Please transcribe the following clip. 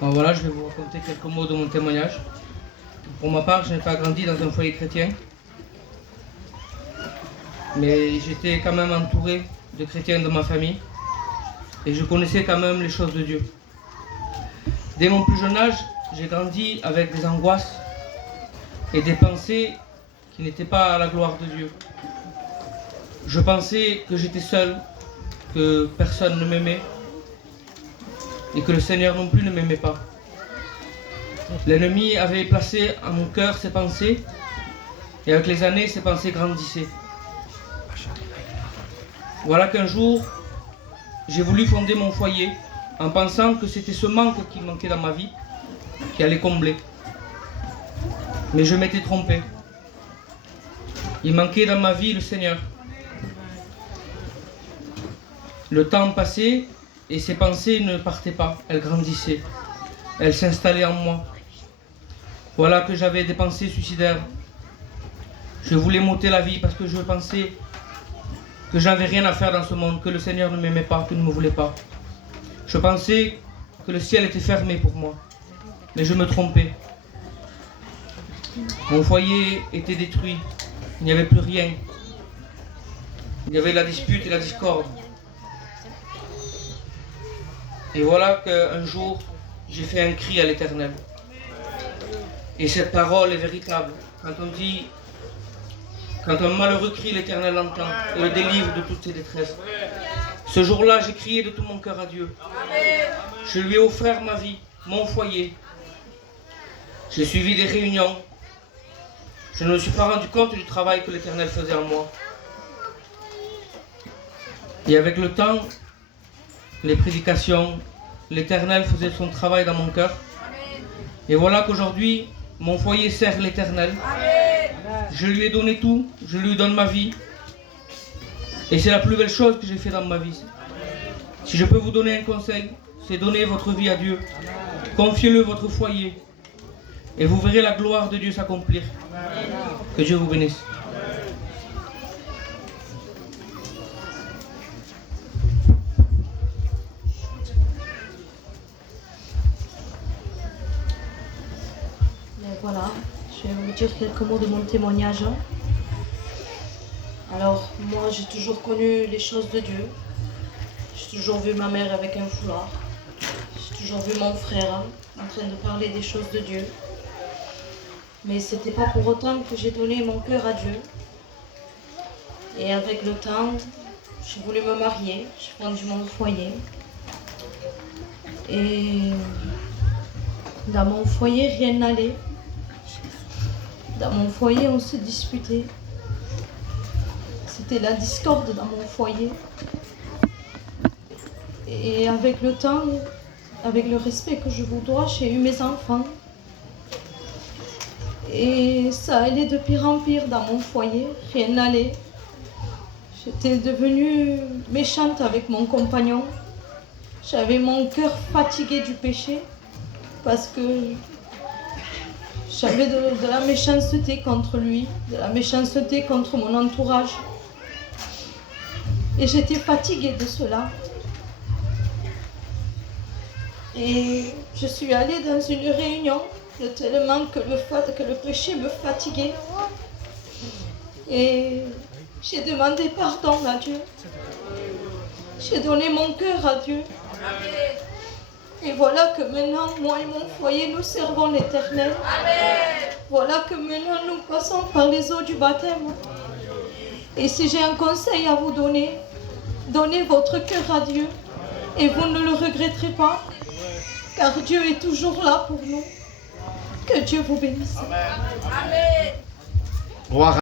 Bon, voilà, je vais vous raconter quelques mots de mon témoignage. Pour ma part, je n'ai pas grandi dans un foyer chrétien, mais j'étais quand même entouré de chrétiens dans ma famille et je connaissais quand même les choses de Dieu. Dès mon plus jeune âge, j'ai grandi avec des angoisses et des pensées qui n'étaient pas à la gloire de Dieu. Je pensais que j'étais seul, que personne ne m'aimait et que le Seigneur non plus ne m'aimait pas. L'ennemi avait placé en mon cœur ces pensées et avec les années, ces pensées grandissaient. Voilà qu'un jour, j'ai voulu fonder mon foyer en pensant que c'était ce manque qui manquait dans ma vie qui allait combler. Mais je m'étais trompé. Il manquait dans ma vie le Seigneur. Le temps passait et ces pensées ne partaient pas, elles grandissaient. Elles s'installaient en moi. Voilà que j'avais des pensées suicidaires. Je voulais m'ôter la vie parce que je pensais que je n'avais rien à faire dans ce monde, que le Seigneur ne m'aimait pas, qu'il ne me voulait pas. Je pensais que le ciel était fermé pour moi, mais je me trompais. Mon foyer était détruit, il n'y avait plus rien. Il y avait la dispute et la discorde. Et voilà qu'un jour, j'ai fait un cri à l'Éternel. Et cette parole est véritable. Quand un malheureux crie, l'Éternel l'entend et le délivre de toutes ses détresses. Ce jour-là, j'ai crié de tout mon cœur à Dieu. Je lui ai offert ma vie, mon foyer. J'ai suivi des réunions. Je ne me suis pas rendu compte du travail que l'Éternel faisait en moi. Et avec le temps, les prédications, l'Éternel faisait son travail dans mon cœur. Et voilà qu'aujourd'hui, mon foyer sert l'Éternel. Je lui ai donné tout, je lui donne ma vie. Et c'est la plus belle chose que j'ai fait dans ma vie. Si je peux vous donner un conseil, c'est donner votre vie à Dieu. Confiez-le votre foyer. Et vous verrez la gloire de Dieu s'accomplir. Que Dieu vous bénisse. Voilà, je vais vous dire quelques mots de mon témoignage. Alors, moi, j'ai toujours connu les choses de Dieu. J'ai toujours vu ma mère avec un foulard. J'ai toujours vu mon frère en train de parler des choses de Dieu. Mais c'était pas pour autant que j'ai donné mon cœur à Dieu. Et avec le temps, j'ai voulu me marier. J'ai fondu mon foyer. Et dans mon foyer, rien n'allait. Dans mon foyer, on se disputait. C'était la discorde dans mon foyer. Et avec le temps, avec le respect que je vous dois, j'ai eu mes enfants. Et ça allait de pire en pire dans mon foyer. Rien n'allait. J'étais devenue méchante avec mon compagnon. J'avais mon cœur fatigué du péché parce que j'avais de la méchanceté contre lui, de la méchanceté contre mon entourage. Et j'étais fatiguée de cela. Et je suis allée dans une réunion tellement que le péché me fatiguait. Et j'ai demandé pardon à Dieu. J'ai donné mon cœur à Dieu. Et voilà que maintenant, moi et mon foyer, nous servons l'Éternel. Voilà que maintenant, nous passons par les eaux du baptême. Et si j'ai un conseil à vous donner, donnez votre cœur à Dieu et vous ne le regretterez pas, car Dieu est toujours là pour nous. Que Dieu vous bénisse. Amen.